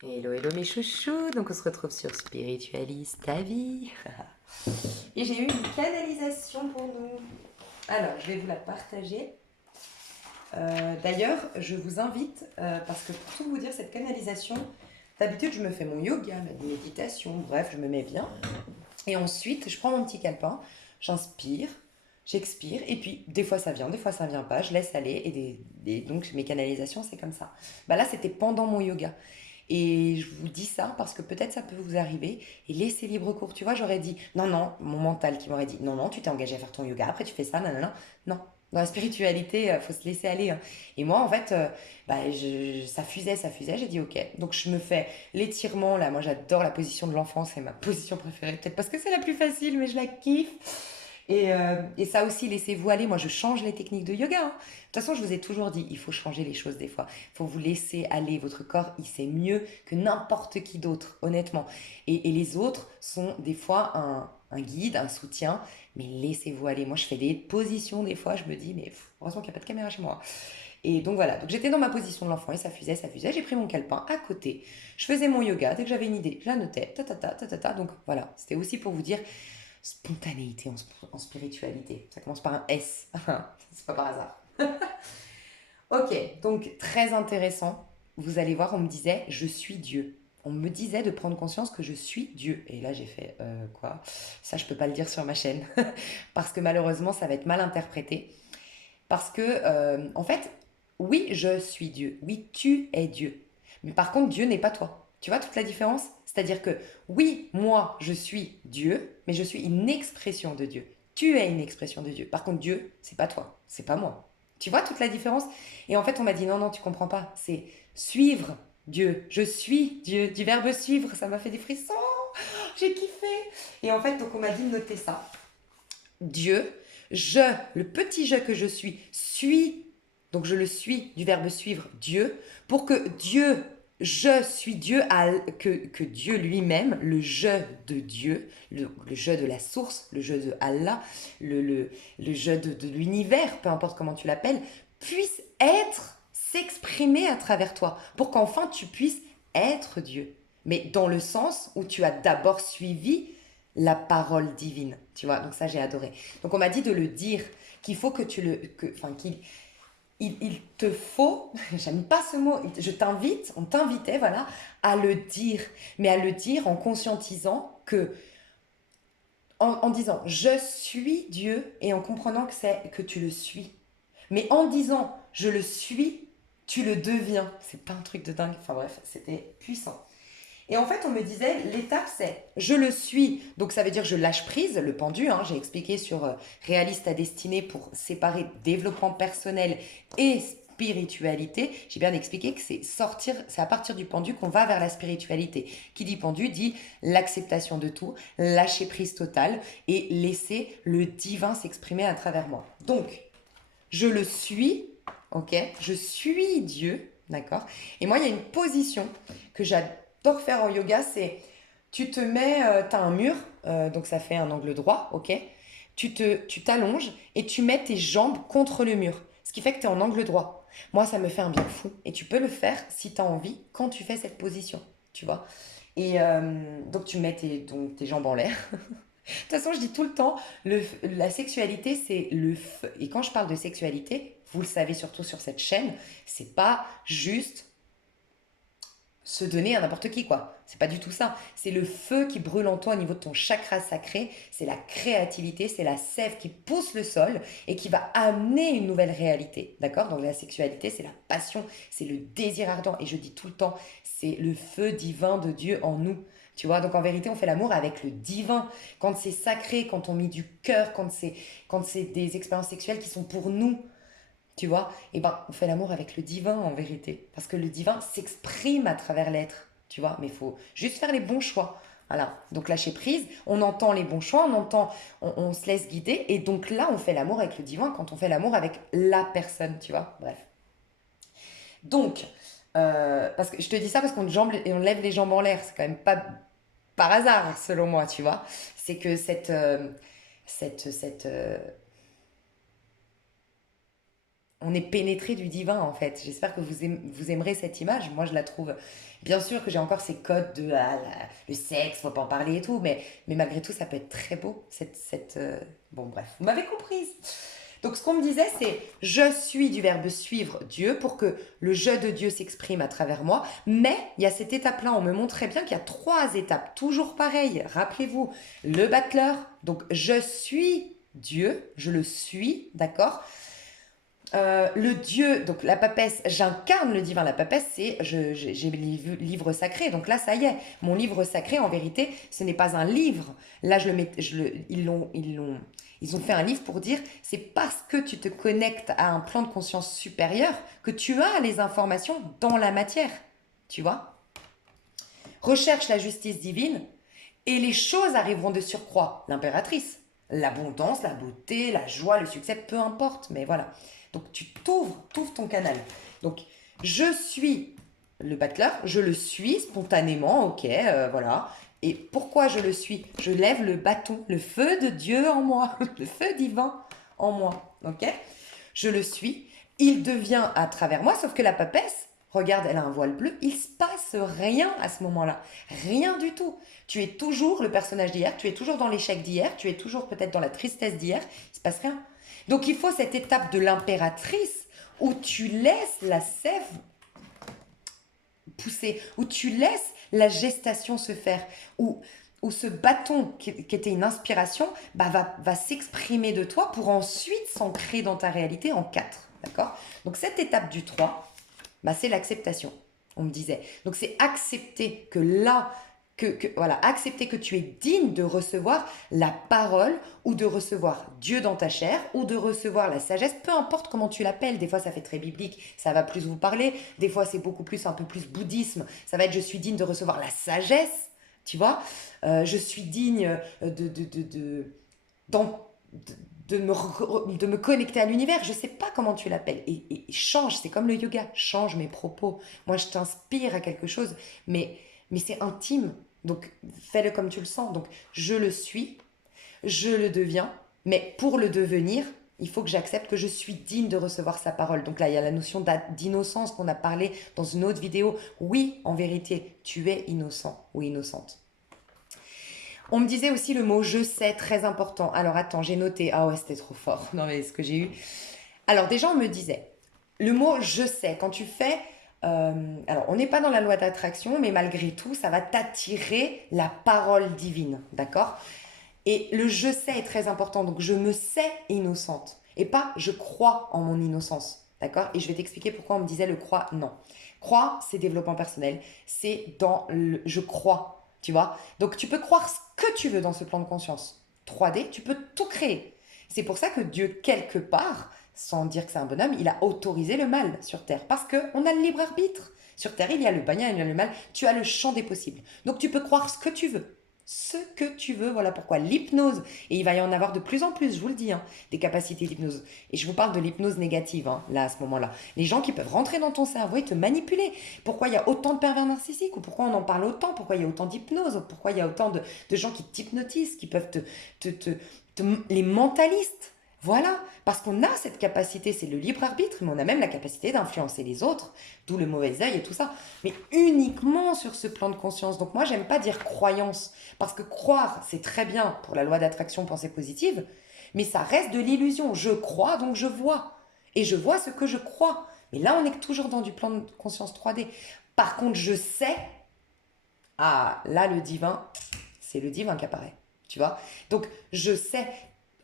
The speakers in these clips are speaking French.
Hello, hello mes chouchous, donc on se retrouve sur Spiritualise ta vie. Et j'ai eu une canalisation pour nous. Alors, je vais vous la partager. D'ailleurs, je vous invite, parce que pour tout vous dire, cette canalisation, d'habitude je me fais mon yoga, ma méditation, bref, je me mets bien. Et ensuite, je prends mon petit calepin, j'inspire, j'expire, et puis des fois ça vient, des fois ça vient pas, je laisse aller, et donc mes canalisations, c'est comme ça. Bah là, c'était pendant mon yoga. Et je vous dis ça parce que peut-être ça peut vous arriver. Et laissez libre cours. Tu vois, j'aurais dit, non, non, mon mental qui m'aurait dit, non, non, tu t'es engagé à faire ton yoga, après tu fais ça, non, non, non. Non, dans la spiritualité, il faut se laisser aller, hein. Et moi, en fait, ça fusait, ça fusait. J'ai dit, ok. Donc je me fais l'étirement, là. Moi, j'adore la position de l'enfant, c'est ma position préférée. Peut-être parce que c'est la plus facile, mais je la kiffe. Et ça aussi, laissez-vous aller. Moi, je change les techniques de yoga, hein. De toute façon, je vous ai toujours dit, il faut changer les choses des fois. Il faut vous laisser aller. Votre corps, il sait mieux que n'importe qui d'autre, honnêtement. Et les autres sont des fois un guide, un soutien, mais laissez-vous aller. Moi, je fais des positions des fois, je me dis, mais heureusement qu'il n'y a pas de caméra chez moi. Et donc voilà, donc j'étais dans ma position de l'enfant et ça fusait, ça fusait. J'ai pris mon calepin à côté. Je faisais mon yoga. Dès que j'avais une idée, je la notais. Ta ta ta ta ta ta. Donc voilà, c'était aussi pour vous dire spontanéité en spiritualité. Ça commence par un S. C'est pas par hasard. Ok, donc très intéressant. Vous allez voir, on me disait, je suis Dieu. On me disait de prendre conscience que je suis Dieu. Et là, j'ai fait, quoi? Ça, je peux pas le dire sur ma chaîne. Parce que malheureusement, ça va être mal interprété. Parce que, en fait, oui, je suis Dieu. Oui, tu es Dieu. Mais par contre, Dieu n'est pas toi. Tu vois toute la différence? C'est-à-dire que, oui, moi, je suis Dieu, mais je suis une expression de Dieu. Tu es une expression de Dieu. Par contre, Dieu, c'est pas toi, c'est pas moi. Tu vois toute la différence? Et en fait, on m'a dit non, non, tu comprends pas. C'est suivre Dieu. Je suis Dieu. Du verbe suivre, ça m'a fait des frissons. J'ai kiffé. Et en fait, donc on m'a dit de noter ça. Dieu, je, le petit je que je suis, donc je le suis du verbe suivre Dieu, pour que Dieu, je suis Dieu, que Dieu lui-même, le je de Dieu, le je de la source, le je de Allah, le je de l'univers, peu importe comment tu l'appelles, puisse être, s'exprimer à travers toi, pour qu'enfin tu puisses être Dieu. Mais dans le sens où tu as d'abord suivi la parole divine, tu vois. Donc ça, j'ai adoré. Donc on m'a dit de le dire, qu'il faut que tu le... Enfin, il te faut, j'aime pas ce mot, je t'invite, on t'invitait, voilà, à le dire, mais à le dire en conscientisant que, en disant je suis Dieu et en comprenant que c'est que tu le suis. Mais en disant je le suis, tu le deviens. C'est pas un truc de dingue. Enfin bref, c'était puissant. Et en fait, on me disait, l'étape, c'est je le suis. Donc, ça veut dire je lâche prise, le pendu. Hein, j'ai expliqué sur Réaliste à destinée pour séparer développement personnel et spiritualité. J'ai bien expliqué que c'est sortir, c'est à partir du pendu qu'on va vers la spiritualité. Qui dit pendu dit l'acceptation de tout, lâcher prise totale et laisser le divin s'exprimer à travers moi. Donc, je le suis, ok? Je suis Dieu, d'accord? Et moi, il y a une position que j'adore faire en yoga, c'est tu te mets, tu as un mur, donc ça fait un angle droit, ok? Tu t'allonges et tu mets tes jambes contre le mur, ce qui fait que tu es en angle droit. Moi, ça me fait un bien fou. Et tu peux le faire si tu as envie quand tu fais cette position, tu vois? Et donc tu mets donc, tes jambes en l'air. De toute façon, je dis tout le temps, la sexualité, c'est le feu. Et quand je parle de sexualité, vous le savez surtout sur cette chaîne, c'est pas juste se donner à n'importe qui, quoi. C'est pas du tout ça. C'est le feu qui brûle en toi au niveau de ton chakra sacré. C'est la créativité, c'est la sève qui pousse le sol et qui va amener une nouvelle réalité. D'accord? Donc la sexualité, c'est la passion, c'est le désir ardent. Et je dis tout le temps, c'est le feu divin de Dieu en nous. Tu vois, donc en vérité, on fait l'amour avec le divin. Quand c'est sacré, quand on met du cœur, quand c'est des expériences sexuelles qui sont pour nous, tu vois, et ben on fait l'amour avec le divin en vérité. Parce que le divin s'exprime à travers l'être, tu vois, mais il faut juste faire les bons choix. Voilà, donc lâcher prise, on entend les bons choix, on se laisse guider, et donc là on fait l'amour avec le divin quand on fait l'amour avec la personne, tu vois, bref. Donc, parce que je te dis ça parce on lève les jambes en l'air, c'est quand même pas par hasard selon moi, tu vois. C'est que cette on est pénétré du divin en fait. J'espère que vous aimerez cette image. Moi, je la trouve. Bien sûr que j'ai encore ces codes de le sexe, faut pas en parler et tout, mais malgré tout, ça peut être très beau. Bon, bref, vous m'avez comprise. Donc, ce qu'on me disait, c'est je suis du verbe suivre Dieu pour que le je de Dieu s'exprime à travers moi. Mais il y a cette étape-là, on me montrait bien qu'il y a 3 étapes, toujours pareilles. Rappelez-vous, le battleur, donc je suis Dieu, je le suis, d'accord. Le Dieu, donc la papesse, j'incarne le divin. La papesse, c'est j'ai le livre sacré. Donc là, ça y est, mon livre sacré, en vérité, ce n'est pas un livre. Là, ils ont fait un livre pour dire, c'est parce que tu te connectes à un plan de conscience supérieur que tu as les informations dans la matière. Tu vois? Recherche la justice divine et les choses arriveront de surcroît. L'impératrice, l'abondance, la beauté, la joie, le succès, peu importe, mais voilà. Donc tu t'ouvres ton canal. Donc je suis le battleur, je le suis spontanément, ok, voilà. Et pourquoi je le suis? Je lève le bâton, le feu de Dieu en moi, le feu divin en moi, ok? Je le suis, il devient à travers moi, sauf que la papesse, regarde, elle a un voile bleu, il se passe rien à ce moment-là, rien du tout. Tu es toujours le personnage d'hier, tu es toujours dans l'échec d'hier, tu es toujours peut-être dans la tristesse d'hier, il se passe rien. Donc il faut cette étape de l'impératrice où tu laisses la sève pousser, où tu laisses la gestation se faire, où ce bâton qui était une inspiration va s'exprimer de toi pour ensuite s'ancrer dans ta réalité en 4. D'accord? Donc cette étape du 3, c'est l'acceptation, on me disait. Donc c'est accepter que là, voilà, accepter que tu es digne de recevoir la parole ou de recevoir Dieu dans ta chair ou de recevoir la sagesse, peu importe comment tu l'appelles. Des fois, ça fait très biblique, ça va plus vous parler. Des fois, c'est beaucoup plus, un peu plus bouddhisme. Ça va être je suis digne de recevoir la sagesse, tu vois. Je suis digne de me connecter à l'univers. Je ne sais pas comment tu l'appelles. Et change, c'est comme le yoga, change mes propos. Moi, je t'inspire à quelque chose, mais c'est intime. Donc, fais-le comme tu le sens. Donc, je le suis, je le deviens, mais pour le devenir, il faut que j'accepte que je suis digne de recevoir sa parole. Donc là, il y a la notion d'innocence qu'on a parlé dans une autre vidéo. Oui, en vérité, tu es innocent ou innocente. On me disait aussi le mot je sais, très important. Alors attends, j'ai noté. Ah ouais, c'était trop fort. Non mais ce que j'ai eu. Alors déjà, on me disait, le mot je sais, quand tu fais... alors, on n'est pas dans la loi d'attraction, mais malgré tout, ça va t'attirer la parole divine, d'accord? Et le je sais est très important, donc je me sais innocente, et pas je crois en mon innocence, d'accord? Et je vais t'expliquer pourquoi on me disait le croire, non. Croire, c'est développement personnel, c'est dans le je crois, tu vois? Donc tu peux croire ce que tu veux dans ce plan de conscience. 3D, tu peux tout créer. C'est pour ça que Dieu, quelque part, sans dire que c'est un bonhomme, il a autorisé le mal sur Terre. Parce qu'on a le libre arbitre. Sur Terre, il y a le bien, il y a le mal. Tu as le champ des possibles. Donc tu peux croire ce que tu veux. Ce que tu veux, voilà pourquoi l'hypnose, et il va y en avoir de plus en plus, je vous le dis, hein, des capacités d'hypnose. Et je vous parle de l'hypnose négative, hein, là, à ce moment-là. Les gens qui peuvent rentrer dans ton cerveau et te manipuler. Pourquoi il y a autant de pervers narcissiques, ou pourquoi on en parle autant, pourquoi il y a autant d'hypnose, pourquoi il y a autant de gens qui t'hypnotisent, qui peuvent les mentalistes. Voilà, parce qu'on a cette capacité, c'est le libre arbitre, mais on a même la capacité d'influencer les autres, d'où le mauvais œil et tout ça, mais uniquement sur ce plan de conscience. Donc moi, j'aime pas dire croyance, parce que croire, c'est très bien pour la loi d'attraction, pensée positive, mais ça reste de l'illusion. Je crois, donc je vois, et je vois ce que je crois. Mais là, on est toujours dans du plan de conscience 3D. Par contre, je sais, ah, là, le divin, c'est le divin qui apparaît, tu vois. Donc, je sais,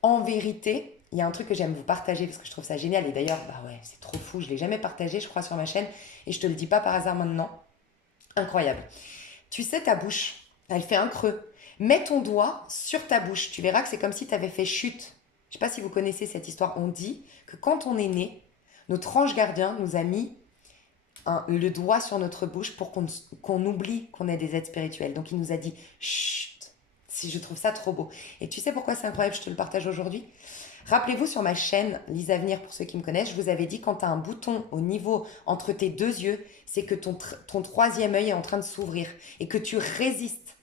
en vérité, il y a un truc que j'aime vous partager parce que je trouve ça génial. Et d'ailleurs, bah ouais, c'est trop fou. Je ne l'ai jamais partagé, je crois, sur ma chaîne. Et je te le dis pas par hasard maintenant. Incroyable. Tu sais, ta bouche, elle fait un creux. Mets ton doigt sur ta bouche. Tu verras que c'est comme si tu avais fait chute. Je ne sais pas si vous connaissez cette histoire. On dit que quand on est né, notre ange gardien nous a mis le doigt sur notre bouche pour qu'on oublie qu'on est des êtres spirituels. Donc il nous a dit chut. Si je trouve ça trop beau. Et tu sais pourquoi c'est incroyable, je te le partage aujourd'hui. Rappelez-vous sur ma chaîne Lise Avenir, pour ceux qui me connaissent, je vous avais dit quand tu as un bouton au niveau entre tes deux yeux, c'est que ton troisième œil est en train de s'ouvrir et que tu résistes.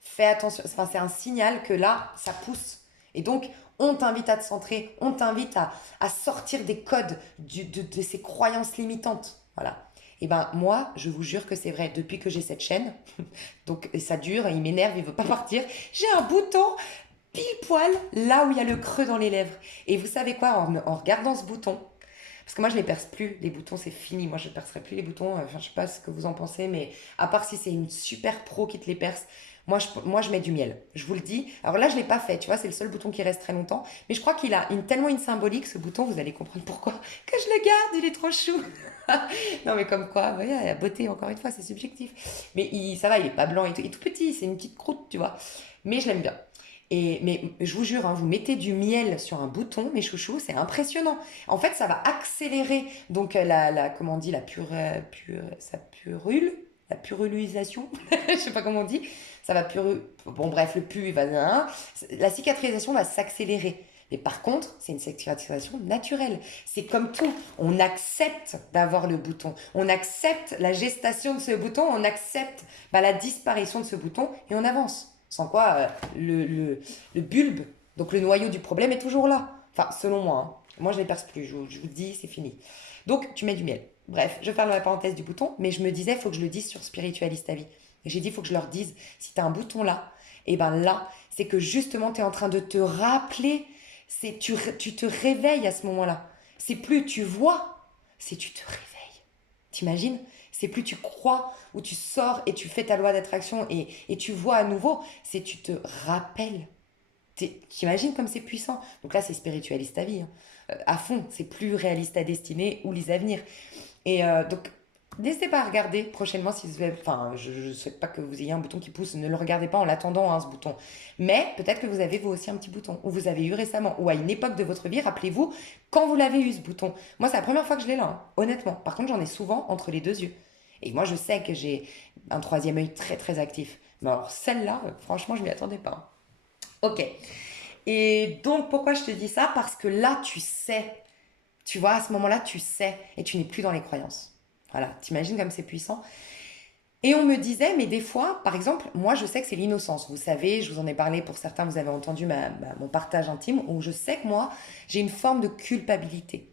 Fais attention, enfin, c'est un signal que là, ça pousse. Et donc, On t'invite à te centrer, on t'invite à sortir des codes de ces croyances limitantes. Voilà. Et ben moi, je vous jure que c'est vrai, depuis que j'ai cette chaîne, donc ça dure, il m'énerve, il veut pas partir, j'ai un bouton pile poil là où il y a le creux dans les lèvres. Et vous savez quoi, en regardant ce bouton, parce que moi je les perce plus, les boutons c'est fini, moi je ne percerai plus les boutons, enfin je sais pas ce que vous en pensez, mais à part si c'est une super pro qui te les perce, moi je mets du miel, je vous le dis. Alors là je l'ai pas fait, tu vois, c'est le seul bouton qui reste très longtemps, mais je crois qu'il a tellement une symbolique ce bouton, vous allez comprendre pourquoi, que je le garde, il est trop chou. Non mais comme quoi, voyez, la beauté encore une fois c'est subjectif. Mais ça va, il est pas blanc, il est tout petit, c'est une petite croûte, tu vois. Mais je l'aime bien. Mais je vous jure, hein, vous mettez du miel sur un bouton, mes chouchous, c'est impressionnant. En fait, ça va accélérer donc comment on dit, ça purule, la purulisation, je sais pas comment on dit. Ça va bon bref, le pu va, hein, la cicatrisation va s'accélérer. Mais par contre, c'est une cicatrisation naturelle. C'est comme tout. On accepte d'avoir le bouton. On accepte la gestation de ce bouton. On accepte la disparition de ce bouton et on avance. Sans quoi, le bulbe, donc le noyau du problème est toujours là. Enfin, selon moi. Hein. Moi, je ne les perce plus. Je vous dis, c'est fini. Donc, tu mets du miel. Bref, je ferme la parenthèse du bouton, mais je me disais, il faut que je le dise sur Spiritualiste à vie. Et j'ai dit, il faut que je leur dise, si tu as un bouton là, et ben là, c'est que justement, tu es en train de te rappeler, tu te réveilles à ce moment-là. C'est plus tu vois, c'est tu te réveilles. T'imagines? C'est plus tu crois ou tu sors et tu fais ta loi d'attraction et tu vois à nouveau, c'est tu te rappelles. T'imagines comme c'est puissant. Donc là, c'est spiritualiste à vie. Hein. À fond, c'est plus réaliste à destinée ou les avenirs. Et donc, n'hésitez pas à regarder prochainement si vous avez. Enfin, je ne souhaite pas que vous ayez un bouton qui pousse. Ne le regardez pas en l'attendant, hein, ce bouton. Mais peut-être que vous avez vous aussi un petit bouton. Ou vous avez eu récemment. Ou à une époque de votre vie, rappelez-vous quand vous l'avez eu ce bouton. Moi, c'est la première fois que je l'ai là, hein, honnêtement. Par contre, j'en ai souvent entre les deux yeux. Et moi, je sais que j'ai un troisième œil très très actif. Mais alors, celle-là, franchement, je ne m'y attendais pas. Ok. Et donc, pourquoi je te dis ça? Parce que là, tu sais. Tu vois, à ce moment-là, tu sais. Et tu n'es plus dans les croyances. Voilà, t'imagines comme c'est puissant. Et on me disait, mais des fois, par exemple, moi je sais que c'est l'innocence. Vous savez, je vous en ai parlé pour certains, vous avez entendu mon partage intime, où je sais que moi, j'ai une forme de culpabilité.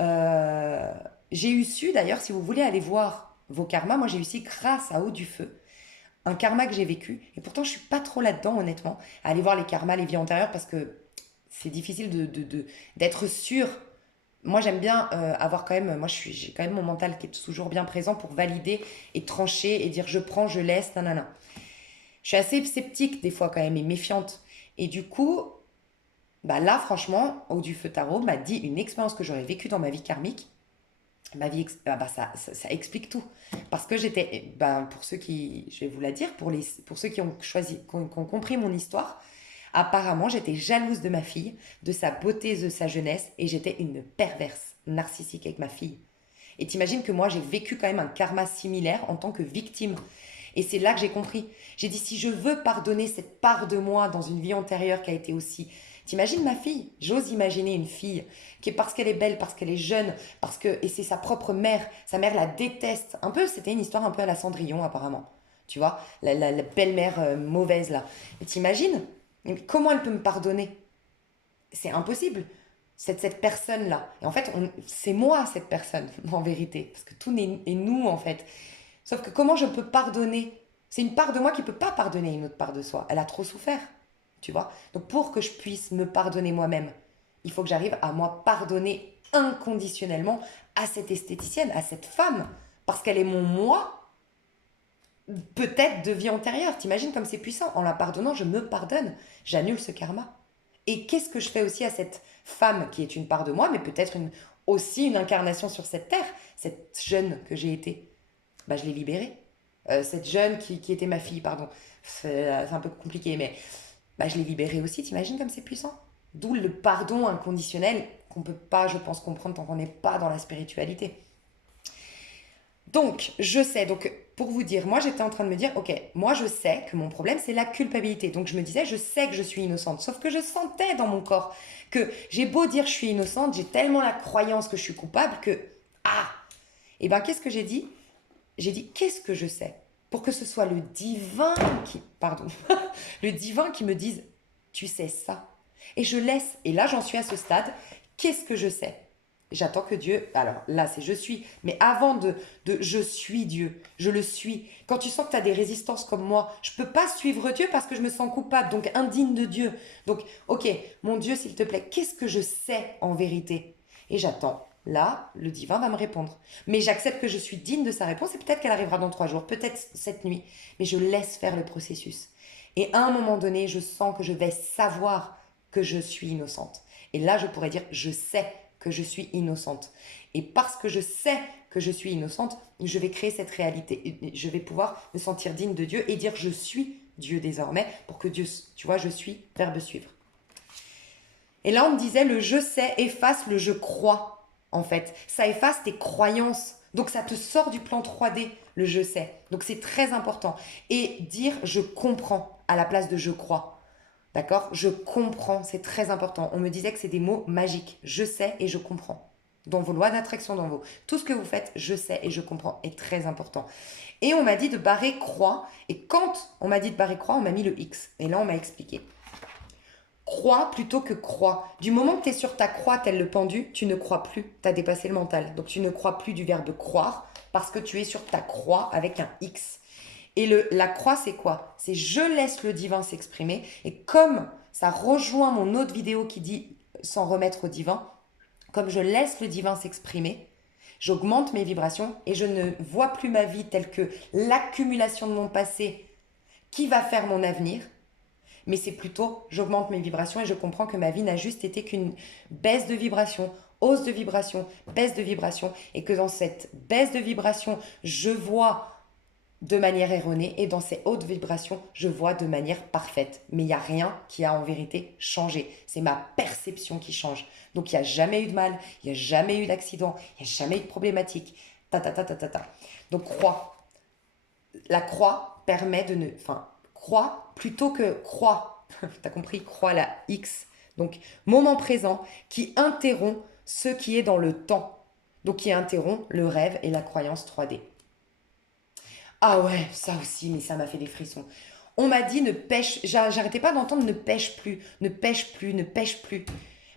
Euh, j'ai eu su, d'ailleurs, si vous voulez aller voir vos karmas, moi j'ai eu su grâce à Eau du Feu, un karma que j'ai vécu. Et pourtant, je suis pas trop là-dedans, honnêtement, à aller voir les karmas, les vies antérieures, parce que c'est difficile d'être sûr. Moi, j'aime bien avoir quand même, j'ai quand même mon mental qui est toujours bien présent pour valider et trancher et dire je prends, je laisse, nanana. Je suis assez sceptique des fois quand même et méfiante. Et du coup, là, franchement, Eau du Feu Tarot m'a dit une expérience que j'aurais vécue dans ma vie karmique. Ça explique tout. Parce que j'étais, pour ceux qui, je vais vous la dire, pour ceux qui ont choisi, qui ont compris mon histoire, apparemment, j'étais jalouse de ma fille, de sa beauté, de sa jeunesse, et j'étais une perverse narcissique avec ma fille. Et t'imagines que moi, j'ai vécu quand même un karma similaire en tant que victime. Et c'est là que j'ai compris. J'ai dit, si je veux pardonner cette part de moi dans une vie antérieure qui a été aussi... T'imagines ma fille? J'ose imaginer une fille qui est parce qu'elle est belle, parce qu'elle est jeune, et c'est sa propre mère. Sa mère la déteste. Un peu, c'était une histoire un peu à la Cendrillon apparemment. Tu vois, la belle-mère mauvaise là. Et t'imagines? Mais comment elle peut me pardonner? C'est impossible. Cette personne-là. Et en fait, c'est moi cette personne, en vérité. Parce que tout est nous, en fait. Sauf que comment je peux pardonner? C'est une part de moi qui ne peut pas pardonner une autre part de soi. Elle a trop souffert. Tu vois? Donc pour que je puisse me pardonner moi-même, il faut que j'arrive à moi pardonner inconditionnellement à cette esthéticienne, à cette femme. Parce qu'elle est mon moi, peut-être de vie antérieure. T'imagines comme c'est puissant. En la pardonnant, je me pardonne. J'annule ce karma. Et qu'est-ce que je fais aussi à cette femme qui est une part de moi, mais peut-être aussi une incarnation sur cette terre, cette jeune que j'ai été? Je l'ai libérée. Cette jeune qui était ma fille, pardon. C'est un peu compliqué, mais je l'ai libérée aussi. T'imagines comme c'est puissant? D'où le pardon inconditionnel qu'on ne peut pas, je pense, comprendre tant qu'on n'est pas dans la spiritualité. Donc, je sais, donc pour vous dire, moi j'étais en train de me dire, ok, moi je sais que mon problème c'est la culpabilité. Donc je me disais, je sais que je suis innocente. Sauf que je sentais dans mon corps que j'ai beau dire je suis innocente, j'ai tellement la croyance que je suis coupable que, et qu'est-ce que j'ai dit? J'ai dit, qu'est-ce que je sais? Pour que ce soit le divin qui, pardon, le divin qui me dise, tu sais ça. Et je laisse. Et là, j'en suis à ce stade. Qu'est-ce que je sais? J'attends que Dieu... Alors là, c'est je suis. Mais avant de je suis Dieu, je le suis. Quand tu sens que tu as des résistances comme moi, je ne peux pas suivre Dieu parce que je me sens coupable, donc indigne de Dieu. Donc, ok, mon Dieu, s'il te plaît, qu'est-ce que je sais en vérité? Et j'attends. Là, le divin va me répondre. Mais j'accepte que je suis digne de sa réponse et peut-être qu'elle arrivera dans 3 jours, peut-être cette nuit. Mais je laisse faire le processus. Et à un moment donné, je sens que je vais savoir que je suis innocente. Et là, je pourrais dire, je sais que je suis innocente. Et parce que je sais que je suis innocente, je vais créer cette réalité. Je vais pouvoir me sentir digne de Dieu et dire, je suis Dieu désormais, pour que Dieu, tu vois, je suis, verbe suivre. Et là, on me disait, le je sais efface le je crois. En fait, ça efface tes croyances. Donc ça te sort du plan 3D, le je sais. Donc c'est très important. Et dire je comprends à la place de je crois. D'accord? Je comprends, c'est très important. On me disait que c'est des mots magiques. Je sais et je comprends. Dans vos lois d'attraction, dans vos... Tout ce que vous faites, je sais et je comprends est très important. Et on m'a dit de barrer croix. Et quand on m'a dit de barrer croix, on m'a mis le X. Et là, on m'a expliqué. Crois plutôt que crois. Du moment que tu es sur ta croix tel le pendu, tu ne crois plus. Tu as dépassé le mental. Donc tu ne crois plus du verbe croire parce que tu es sur ta croix avec un X. Et la croix, c'est quoi? C'est je laisse le divin s'exprimer. Et comme ça rejoint mon autre vidéo qui dit s'en remettre au divin, comme je laisse le divin s'exprimer, j'augmente mes vibrations et je ne vois plus ma vie telle que l'accumulation de mon passé qui va faire mon avenir. Mais c'est plutôt, j'augmente mes vibrations et je comprends que ma vie n'a juste été qu'une baisse de vibration, hausse de vibration, baisse de vibration, et que dans cette baisse de vibration, je vois de manière erronée, et dans ces hautes vibrations, je vois de manière parfaite. Mais il n'y a rien qui a en vérité changé. C'est ma perception qui change. Donc il n'y a jamais eu de mal, il n'y a jamais eu d'accident, il n'y a jamais eu de problématique. Ta ta ta ta ta ta. Donc croix. La croix permet de ne... Enfin, croix plutôt que croix. T'as compris? Croix la X. Donc moment présent qui interrompt ce qui est dans le temps. Donc qui interrompt le rêve et la croyance 3D. Ah ouais, ça aussi, mais ça m'a fait des frissons. On m'a dit ne pêche, j'arrêtais pas d'entendre ne pêche plus, ne pêche plus, ne pêche plus.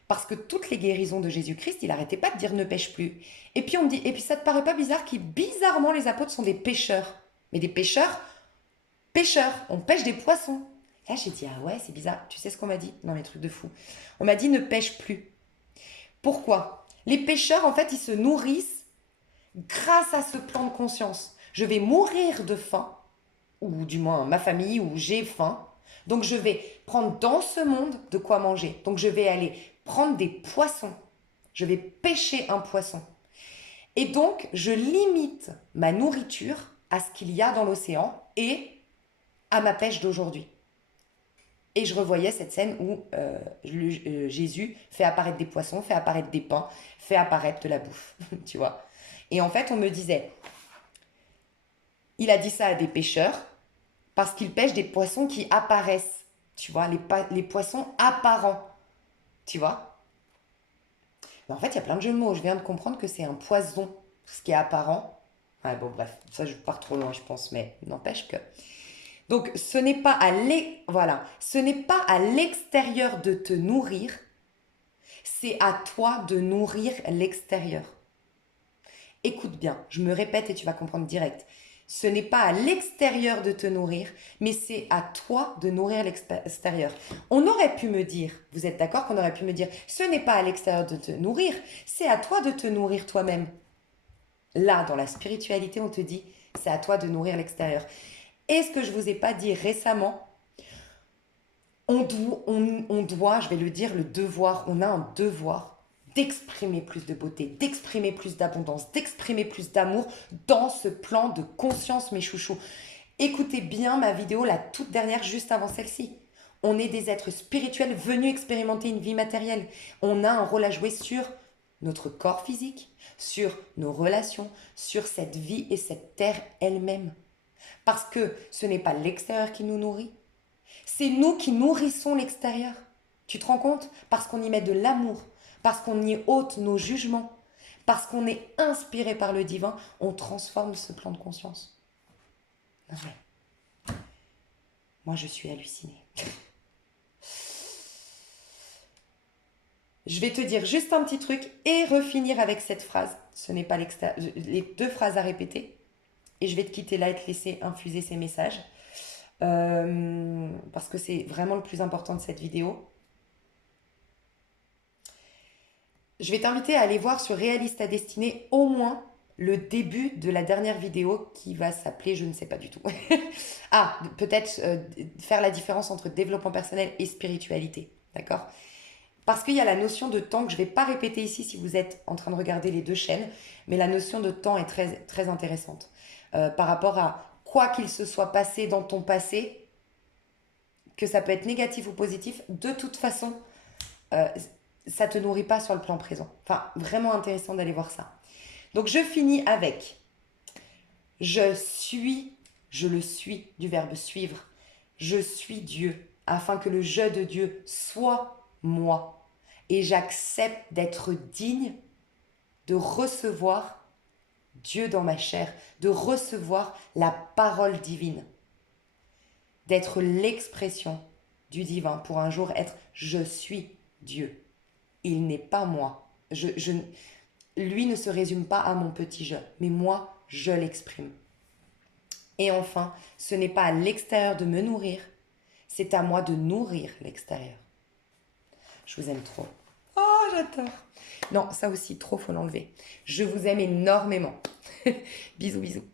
Parce que toutes les guérisons de Jésus-Christ, il arrêtait pas de dire ne pêche plus. Et puis on me dit, et puis ça te paraît pas bizarre bizarrement les apôtres sont des pêcheurs. Mais des pêcheurs, pêcheurs, on pêche des poissons. Là j'ai dit, ah ouais, c'est bizarre. Tu sais ce qu'on m'a dit? Non mais truc de fou. On m'a dit ne pêche plus. Pourquoi? Les pêcheurs, en fait, ils se nourrissent grâce à ce plan de conscience. Je vais mourir de faim, ou du moins ma famille, ou j'ai faim. Donc je vais prendre dans ce monde de quoi manger. Donc je vais aller prendre des poissons. Je vais pêcher un poisson. Et donc je limite ma nourriture à ce qu'il y a dans l'océan et à ma pêche d'aujourd'hui. Et je revoyais cette scène où Jésus fait apparaître des poissons, fait apparaître des pains, fait apparaître de la bouffe, tu vois. Et en fait, on me disait, il a dit ça à des pêcheurs parce qu'ils pêchent des poissons qui apparaissent, tu vois, les poissons apparents, tu vois. Mais en fait, il y a plein de jeux de mots. Je viens de comprendre que c'est un poison, ce qui est apparent. Ouais, bon, bref, ça, je pars trop loin, je pense, mais n'empêche que... Donc, ce n'est pas voilà, ce n'est pas à l'extérieur de te nourrir, c'est à toi de nourrir l'extérieur. Écoute bien, je me répète et tu vas comprendre direct. Ce n'est pas à l'extérieur de te nourrir, mais c'est à toi de nourrir l'extérieur. On aurait pu me dire, vous êtes d'accord qu'on aurait pu me dire, ce n'est pas à l'extérieur de te nourrir, c'est à toi de te nourrir toi-même. Là, dans la spiritualité, on te dit, c'est à toi de nourrir l'extérieur. Et ce que je ne vous ai pas dit récemment, on doit, je vais le dire, le devoir, on a un devoir d'exprimer plus de beauté, d'exprimer plus d'abondance, d'exprimer plus d'amour dans ce plan de conscience, mes chouchous. Écoutez bien ma vidéo, la toute dernière, juste avant celle-ci. On est des êtres spirituels venus expérimenter une vie matérielle. On a un rôle à jouer sur notre corps physique, sur nos relations, sur cette vie et cette terre elle-même. Parce que ce n'est pas l'extérieur qui nous nourrit, c'est nous qui nourrissons l'extérieur. Tu te rends compte? Parce qu'on y met de l'amour, parce qu'on y ôte nos jugements, parce qu'on est inspiré par le divin, on transforme ce plan de conscience. Non, ouais. Moi, je suis hallucinée. Je vais te dire juste un petit truc et refinir avec cette phrase. Ce n'est pas les deux phrases à répéter. Et je vais te quitter là et te laisser infuser ces messages. Parce que c'est vraiment le plus important de cette vidéo. Je vais t'inviter à aller voir sur Réalise ta destinée au moins le début de la dernière vidéo qui va s'appeler je ne sais pas du tout. Ah, peut-être faire la différence entre développement personnel et spiritualité. D'accord? Parce qu'il y a la notion de temps que je ne vais pas répéter ici si vous êtes en train de regarder les deux chaînes, mais la notion de temps est très, très intéressante. Par rapport à quoi qu'il se soit passé dans ton passé, que ça peut être négatif ou positif, de toute façon, euh, ça ne te nourrit pas sur le plan présent. Enfin, vraiment intéressant d'aller voir ça. Donc je finis avec je suis, je le suis du verbe suivre. Je suis Dieu, afin que le je de Dieu soit moi. Et j'accepte d'être digne de recevoir Dieu dans ma chair, de recevoir la parole divine, d'être l'expression du divin pour un jour être je suis Dieu. Il n'est pas moi. Lui ne se résume pas à mon petit je, mais moi, je l'exprime. Et enfin, ce n'est pas à l'extérieur de me nourrir, c'est à moi de nourrir l'extérieur. Je vous aime trop. Oh, j'adore. Non, ça aussi, trop, faut l'enlever. Je vous aime énormément. Bisous, bisous.